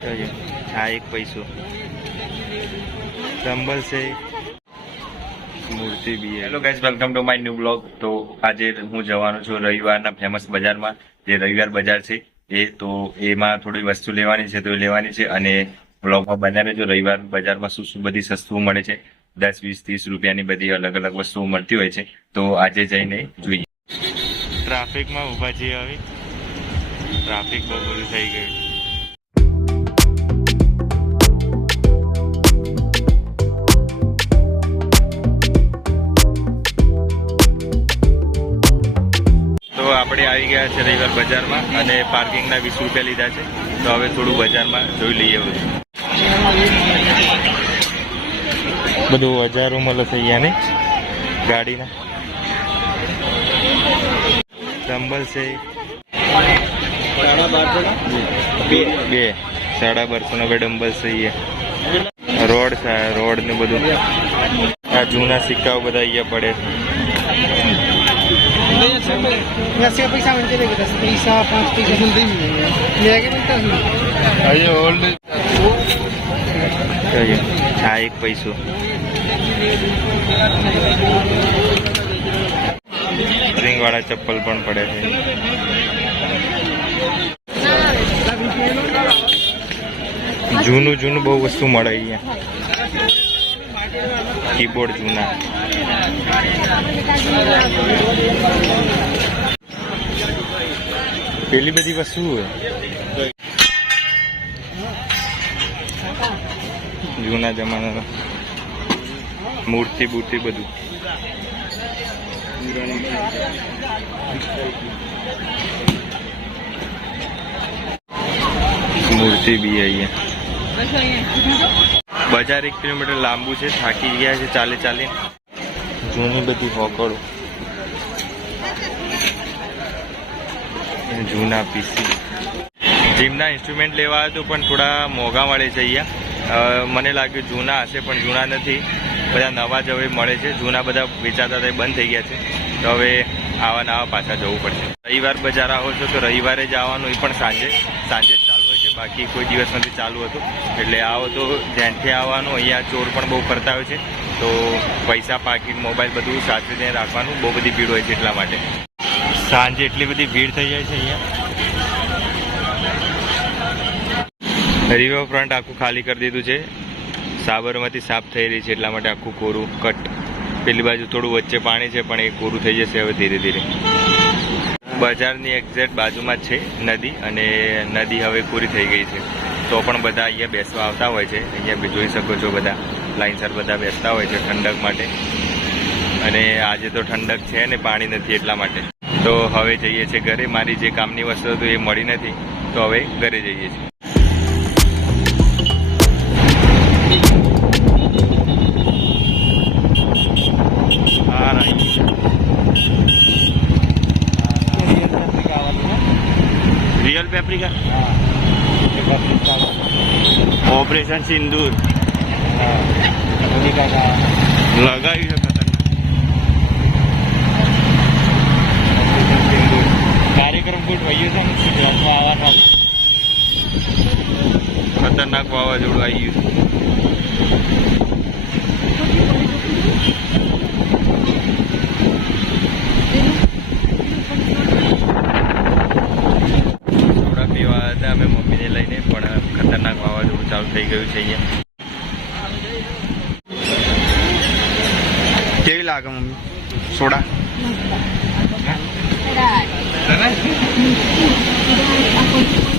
આ એક પૈસો ડમ્બલ છે, મૂર્તિ બી. Hello guys, welcome to my new blog. તો આજે હું જવાનો છું રવિવારના ફેમસ બજારમાં, જે રવિવાર બજાર છે એ. તો એમાં થોડી વસ્તુ લેવાની છે, તો એ લેવાની છે. અને બ્લોગમાં બનાવે જો રવિવાર બજારમાં શું શું બધી સસ્તું મળે છે, 10, 20, 30 રૂપિયાની બધી અલગ અલગ વસ્તુઓ મળતી હોય છે. તો આજે જઈને જોઈએ. ટ્રાફિકમાં ઊભા છીએ, હવે ટ્રાફિક બહુ બધું થઈ ગયું. આપણે આવી ગયા છે રવિવાર બજારમાં અને પાર્કિંગના 20 રૂપિયા લીધા છે. તો હવે થોડું બજારમાં જોઈ લઈએ. બધું હજારો મળે છે અહીંયા ને ગાડીના. ડમ્બલ છે 1250 બે ડમ્બલ છે અહીંયા. રોડ છે, રોડ ને બધું. આ જૂના સિક્કાઓ બધા અહીંયા પડે છે. पैसा मिलते रहेगा, 10 पैसा 5 पैसा मिलते ही ले आगे मिलता है। આ એક પૈસો રિંગ વાળા ચપ્પલ પણ પડે છે. જૂનું જૂનું બહુ વસ્તુ મળે અહીંયા. કીબોર્ડ જૂના. પેલી બધી વસ્તુ જૂના જમાનાનો મૂર્તિ બૂર્તિ બધું. મૂર્તિ બી અહીંયા. બજાર 1 કિલોમીટર લાંબુ છે, થાકી ગયા છે ચાલે ચાલે. જૂની બધી હોકળો, જૂના પીસી. જીમના ઇન્સ્ટ્રુમેન્ટ લેવા આવ્યો તો પણ થોડા મોંઘા મળે છે અહીંયા. મને લાગ્યું જૂના હશે, પણ જૂના નથી, બધા નવા જ હવે મળે છે. જૂના બધા વેચાતા હતા, બંધ થઈ ગયા છે. તો હવે આવા નવા પાછા જવું પડશે. રવિવાર બજાર આવો છો તો રવિવારે જ આવવાનું, એ પણ સાંજે જ ચાલુ હોય છે. બાકી કોઈ દિવસ નથી ચાલુ હતું. એટલે આવો તો ધ્યાનથી આવવાનું. અહીંયા ચોર પણ બહુ ફરતા હોય છે, તો પૈસા, પાકીટ, મોબાઈલ બધું સાચવીને રાખવાનું. બહુ બધી ભીડ હોય છે, એટલા માટે સાંજે એટલી બધી ભીડ થઈ જાય છે અહીંયા. રિવરફ્રન્ટ આખું ખાલી કરી દીધું છે. સાબરમતી સાફ થઈ રહી છે, એટલા માટે આખું કોરું કટ. પેલી બાજુ થોડું વચ્ચે પાણી છે, પણ એ કોરું થઈ જશે હવે ધીરે ધીરે. બજારની એક્ઝેક્ટ બાજુમાં જ છે નદી, અને નદી હવે પૂરી થઈ ગઈ છે. તો પણ બધા અહીંયા બેસવા આવતા હોય છે. અહીંયા જોઈ શકો છો, બધા લાઇનસર બધા બેસતા હોય છે ઠંડક માટે. અને આજે તો ઠંડક છે ને પાણી નથી, એટલા માટે. તો હવે જઈએ છીએ ઘરે. મારી જે કામની વસ્તુ હતું એ મળી નથી, તો હવે ઘરે જઈએ છીએ. रियल पेपरिका, ऑपरेशन सिंदूर लगाई है. કાર્યક્રમ કોઈ થયો છે ને, ગુજરાતમાં આવવાનો ખતરનાક વાવાઝોડું આવી ગયું. થોડા પીવા હતા અમે મમ્મીને લઈને, પણ ખતરનાક વાવાઝોડું ચાલુ થઈ ગયું છે અહીંયા. કેવી લાગે મમ્મી સોડા?